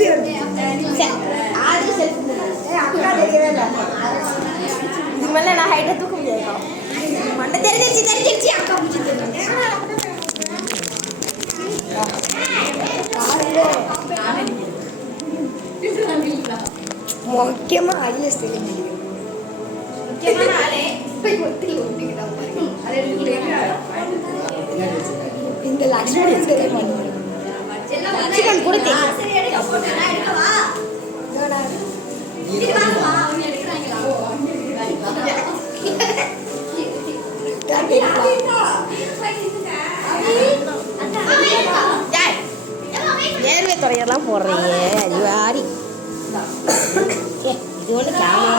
Selfie அக்கா தெரியவே இல்லை. இதுக்கு மேலே நான் ஹைட்டை தூக்க முடியாது. மண்டை தெரிஞ்சிருச்சு அக்கா முக்கியமாக ஐஎஸ் தெரியும். இந்த லக்ஷ்மணன் தெரியுமா? லக்ஷ்மணன் கூட தெரியும். நேர்வே துறையெல்லாம் போடுறீங்க. அது இது ஒன்று கேமரா